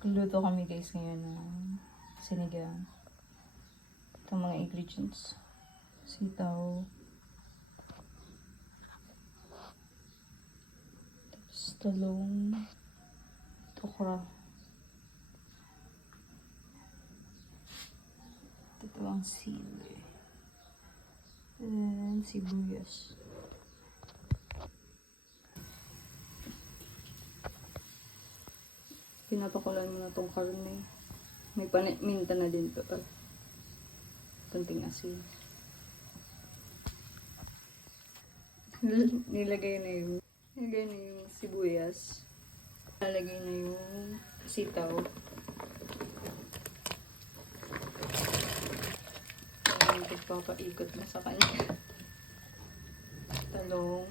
Magluto kami guys ngayon ng sinigang. Itong mga ingredients. Sitaw. Tapos talong. Okra. Ito ang sili. And sibuyas. Pinatukulan mo na itong karne. May minta na din ito. Kunting asin. Nilagay na yung sibuyas. Nilagay na yung sitaw. Papaikot mo sa kanya. Talong.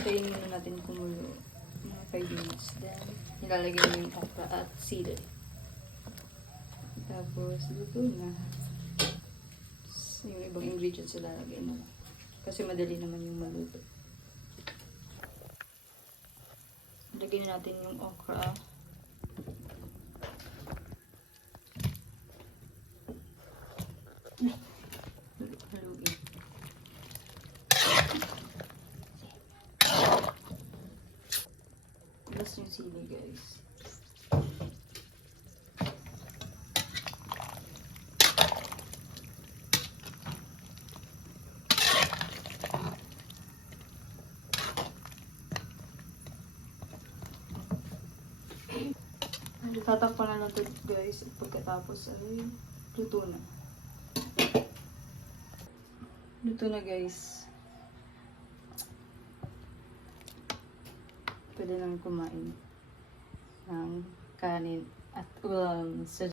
Tayin muna natin kumulo mga 5 minutes. Then, nilalagay na yung okra at sili. Tapos, luto na. Yung ibang ingredients ilalagay na. Kasi madali naman yung maluto. Lagyan natin yung okra. Haluin. Tapos yung sili guys. Tatakpan na lang ito guys. At pagkatapos ay luto na. Luto na guys. Pwede nang kumain ng kanin at ulam sa